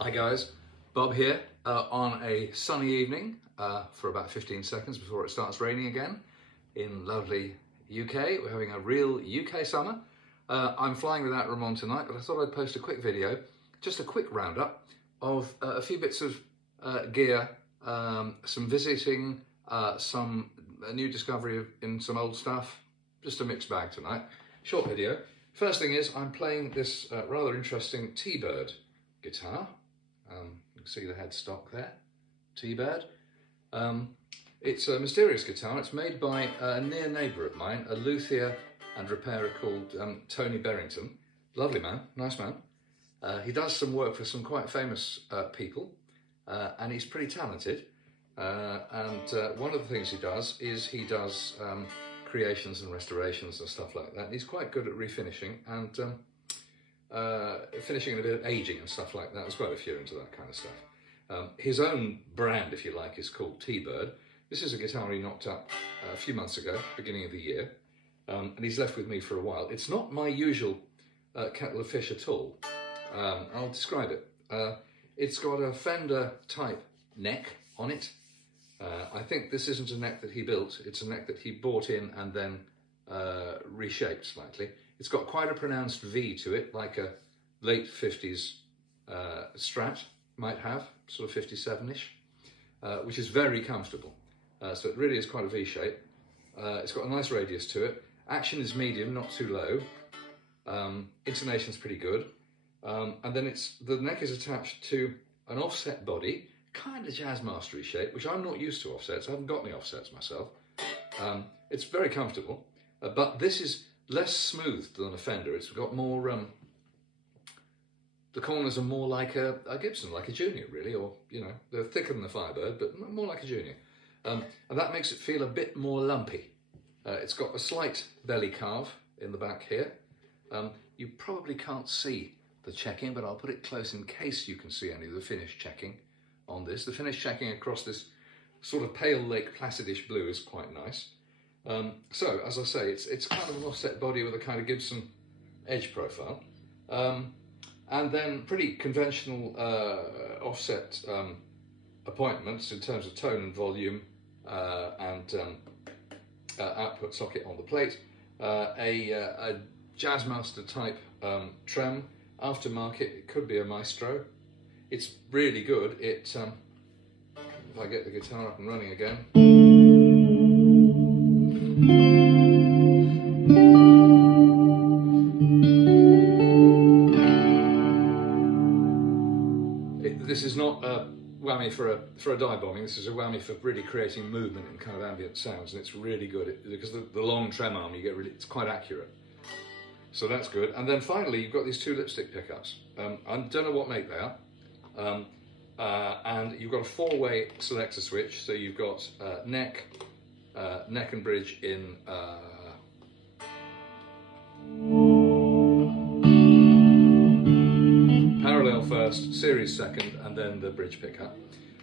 Hi guys, Bob here on a sunny evening for about 15 seconds before it starts raining again in lovely UK. We're having a real UK summer. I'm flying without Ramon tonight, but I thought I'd post a quick video, just a quick roundup of a few bits of gear, some visiting, some new discovery in some old stuff, just a mixed bag tonight. Short video. First thing is I'm playing this rather interesting T-Bird guitar. You can see the headstock there, T-Bird. It's a mysterious guitar. It's made by a near neighbour of mine, a luthier and repairer called Tony Berrington. Lovely man, nice man. He does some work for some quite famous people, and he's pretty talented. And one of the things he does is he does creations and restorations and stuff like that. And he's quite good at refinishing and finishing and a bit of aging and stuff like that as well, if you're into that kind of stuff. His own brand, if you like, is called T-Bird. This is a guitar he knocked up a few months ago, beginning of the year, and he's left with me for a while. It's not my usual kettle of fish at all. I'll describe it. It's got a Fender type neck on it. I think this isn't a neck that he built, it's a neck that he bought in and then reshaped slightly. It's got quite a pronounced V to it, like a late 50s Strat might have, sort of 57-ish, which is very comfortable. So it really is quite a V shape. It's got a nice radius to it. Action is medium, not too low. Intonation's pretty good. And then the neck is attached to an offset body, kind of jazz mastery shape, which I'm not used to offsets. I haven't got any offsets myself. It's very comfortable, but this is less smooth than a Fender. It's got more, the corners are more like a Gibson, like a Junior really, or, you know, they're thicker than the Firebird, but more like a Junior. And that makes it feel a bit more lumpy. It's got a slight belly carve in the back here. You probably can't see the checking, but I'll put it close in case you can see any of the finish checking on this. The finish checking across this sort of pale Lake Placidish blue is quite nice. So, as I say, it's kind of an offset body with a kind of Gibson edge profile. And then pretty conventional offset appointments in terms of tone and volume and output socket on the plate. A Jazzmaster type trem, aftermarket. It could be a Maestro. It's really good. If I get the guitar up and running again. This is not a whammy for a dive bombing. This is a whammy for really creating movement and kind of ambient sounds, and it's really good because the long trem arm you get it's quite accurate. So that's good. And then finally you've got these two lipstick pickups. I don't know what make they are. And you've got a four-way selector switch, so you've got neck and bridge in parallel first, series second, and then the bridge pickup.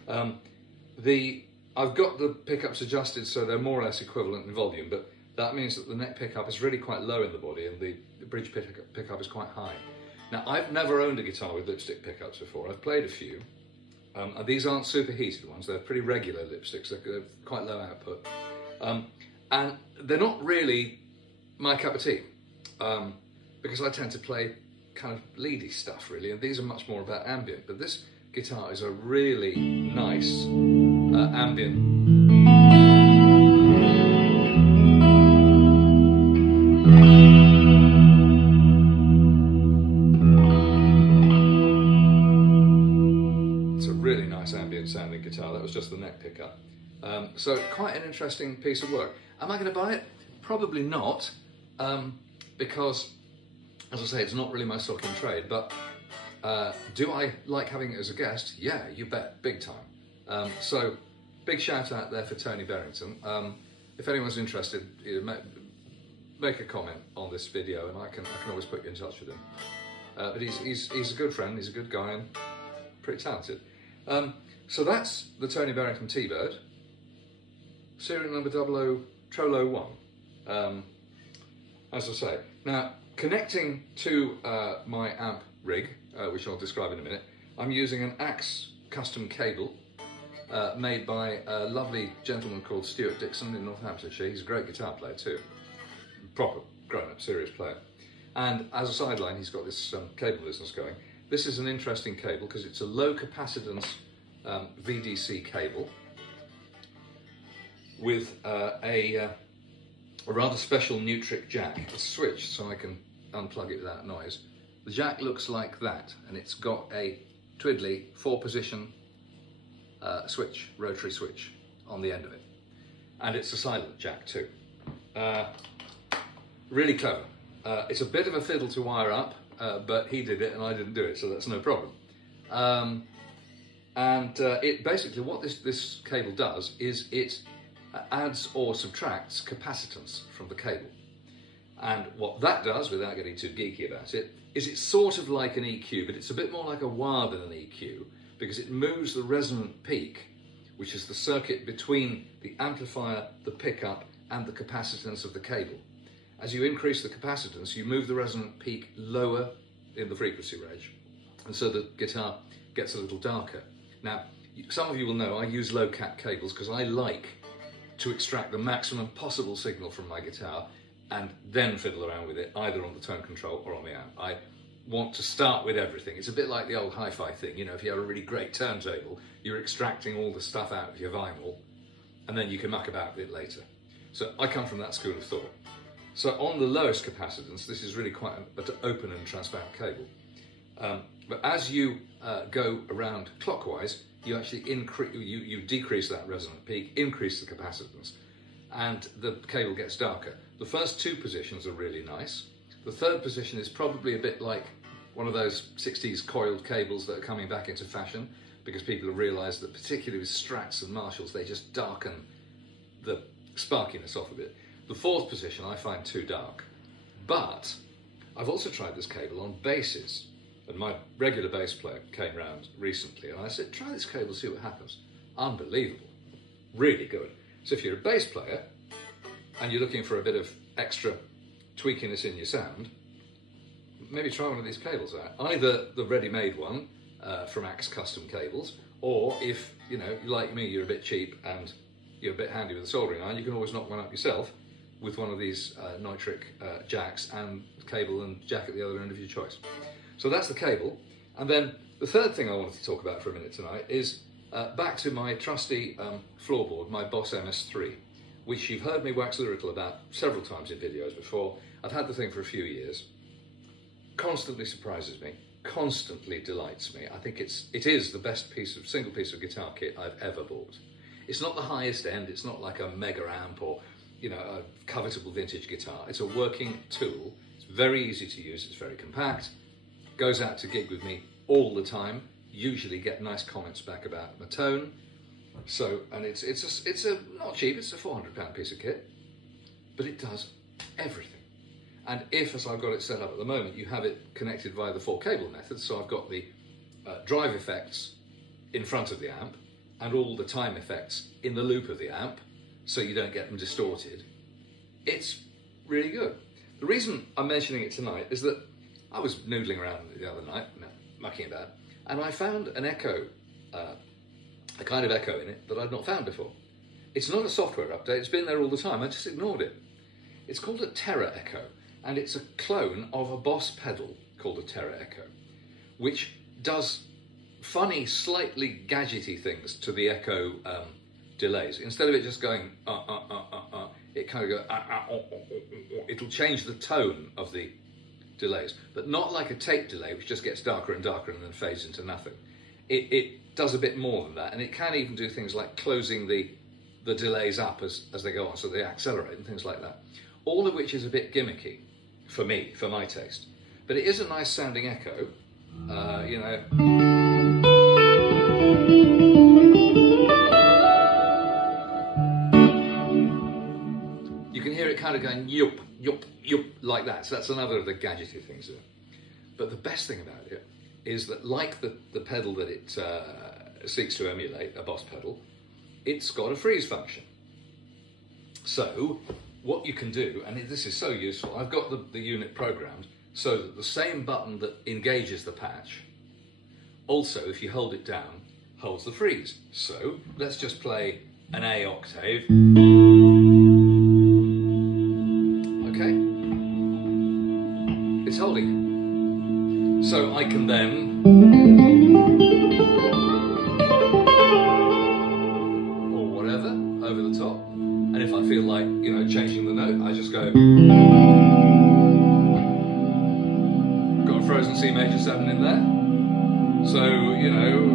I've got the pickups adjusted so they're more or less equivalent in volume, but that means that the neck pickup is really quite low in the body and the bridge pickup is quite high. Now, I've never owned a guitar with lipstick pickups before. I've played a few. And these aren't superheated ones. They're pretty regular lipsticks. They're quite low output. And they're not really my cup of tea, because I tend to play kind of leady stuff really, and these are much more about ambient. But this guitar is a really nice ambient. Really nice ambient sounding guitar. That was just the neck pickup. So quite an interesting piece of work. Am I going to buy it? Probably not, because, as I say, it's not really my stock in trade. But do I like having it as a guest? Yeah, you bet, big time. So big shout out there for Tony Berrington. If anyone's interested, make a comment on this video, and I can always put you in touch with him. But he's a good friend. He's a good guy and pretty talented. So that's the Tony Berrington T-Bird, serial number 00001, as I say. Now, connecting to my amp rig, which I'll describe in a minute, I'm using an Axe custom cable made by a lovely gentleman called Stuart Dixon in Northamptonshire. He's a great guitar player too, proper grown-up serious player. And as a sideline, he's got this cable business going. This is an interesting cable because it's a low capacitance VDC cable with a rather special Nutric jack. It's switched so I can unplug it without noise. The jack looks like that, and it's got a twiddly 4-position switch, rotary switch on the end of it. And it's a silent jack too. Really clever. It's a bit of a fiddle to wire up, but he did it and I didn't do it, so that's no problem. It basically, what this cable does is it adds or subtracts capacitance from the cable. And what that does, without getting too geeky about it, is it's sort of like an EQ, but it's a bit more like a wah than an EQ, because it moves the resonant peak, which is the circuit between the amplifier, the pickup, and the capacitance of the cable. As you increase the capacitance, you move the resonant peak lower in the frequency range, and so the guitar gets a little darker. Now, some of you will know I use low cat cables because I like to extract the maximum possible signal from my guitar and then fiddle around with it, either on the tone control or on the amp. I want to start with everything. It's a bit like the old hi-fi thing, you know, if you have a really great turntable, you're extracting all the stuff out of your vinyl, and then you can muck about with it later. So I come from that school of thought. So on the lowest capacitance, this is really quite an open and transparent cable. But as you go around clockwise, you actually you decrease that resonant peak, increase the capacitance, and the cable gets darker. The first 2 positions are really nice. The third position is probably a bit like one of those 60s coiled cables that are coming back into fashion, because people have realised that particularly with Strats and Marshalls, they just darken the sparkiness off of it. The 4th position I find too dark, but I've also tried this cable on basses, and my regular bass player came round recently and I said, try this cable, see what happens. Unbelievable, really good. So if you're a bass player and you're looking for a bit of extra tweakiness in your sound, maybe try one of these cables out. Either the ready-made one from Axe Custom Cables, or if, you know, like me, you're a bit cheap and you're a bit handy with a soldering iron, you can always knock one up yourself with one of these Nutric jacks and cable and jack at the other end of your choice. So that's the cable. And then the third thing I wanted to talk about for a minute tonight is back to my trusty floorboard, my Boss MS-3, which you've heard me wax lyrical about several times in videos before. I've had the thing for a few years. Constantly surprises me, constantly delights me. I think it is the best single piece of guitar kit I've ever bought. It's not the highest end, it's not like a mega amp or, you know, a covetable vintage guitar. It's a working tool. It's very easy to use, it's very compact, goes out to gig with me all the time, usually get nice comments back about my tone. So, and it's not cheap, it's a £400 piece of kit, but it does everything. And if, as I've got it set up at the moment, you have it connected via the 4-cable method, so I've got the drive effects in front of the amp and all the time effects in the loop of the amp, so you don't get them distorted, it's really good. The reason I'm mentioning it tonight is that I was noodling around the other night, mucking about, and I found an echo, a kind of echo in it that I'd not found before. It's not a software update, it's been there all the time, I just ignored it. It's called a Terra Echo, and it's a clone of a Boss pedal called a Terra Echo, which does funny, slightly gadgety things to the Echo delays. Instead of it just going it kind of goes it'll change the tone of the delays, but not like a tape delay which just gets darker and darker and then fades into nothing. It does a bit more than that, and it can even do things like closing the delays up as they go on, so they accelerate and things like that. All of which is a bit gimmicky for me, for my taste. But it is a nice sounding echo, you know. You can hear it kind of going yup, yup, yup, like that. So that's another of the gadgety things there. But the best thing about it is that, like the pedal that it seeks to emulate, a Boss pedal, it's got a freeze function. So what you can do, and this is so useful, I've got the unit programmed so that the same button that engages the patch also, if you hold it down, holds the freeze. So let's just play an A octave. Okay, it's holding it. So I can then, or whatever, over the top. And if I feel like, you know, changing the note, I just go. Got a frozen C major 7 in there. So, you know,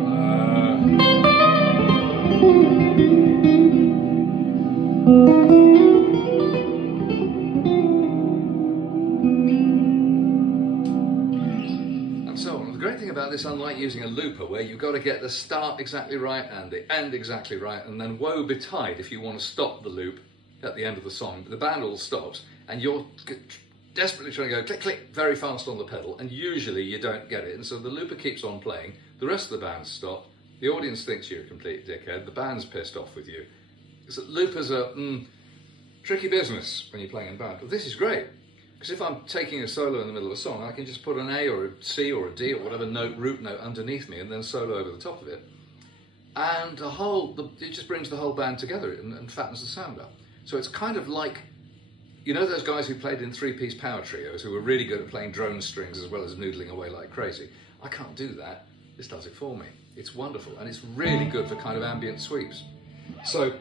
and so on. The great thing about this, unlike using a looper where you've got to get the start exactly right and the end exactly right, and then woe betide if you want to stop the loop at the end of the song. The band all stops and you're desperately trying to go click, click very fast on the pedal, and usually you don't get it, and so the looper keeps on playing, the rest of the band's stopped, the audience thinks you're a complete dickhead, the band's pissed off with you. So loopers are tricky business when you're playing in band, but this is great, because if I'm taking a solo in the middle of a song, I can just put an A or a C or a D or whatever note, root note underneath me, and then solo over the top of it, and it just brings the whole band together and fattens the sound up. So it's kind of like, you know those guys who played in three-piece power trios who were really good at playing drone strings as well as noodling away like crazy? I can't do that. This does it for me. It's wonderful, and it's really good for kind of ambient sweeps. So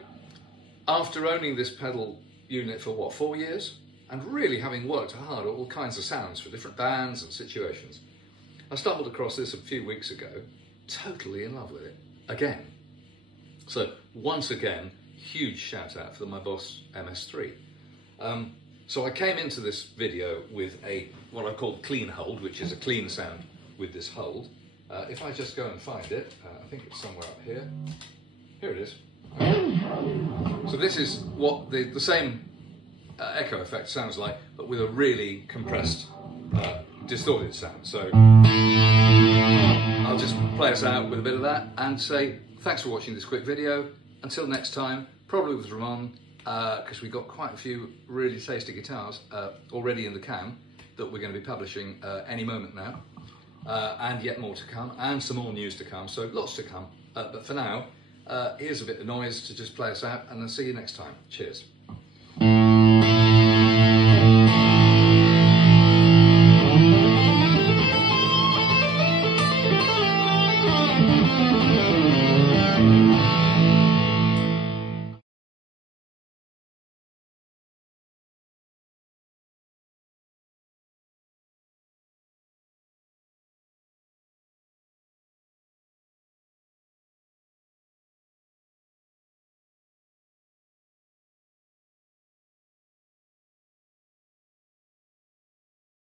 after owning this pedal unit for what, 4 years? And really having worked hard at all kinds of sounds for different bands and situations, I stumbled across this a few weeks ago, totally in love with it, again. So once again, huge shout out for my Boss MS-3. So I came into this video with what I call clean hold, which is a clean sound with this hold. If I just go and find it, I think it's somewhere up here. Here it is. Okay. So this is what the same echo effect sounds like, but with a really compressed, distorted sound. So I'll just play us out with a bit of that and say thanks for watching this quick video. Until next time, probably with Ramon, because we've got quite a few really tasty guitars already in the can that we're going to be publishing any moment now, and yet more to come, and some more news to come, so lots to come. But for now, here's a bit of noise to just play us out, and I'll see you next time. Cheers.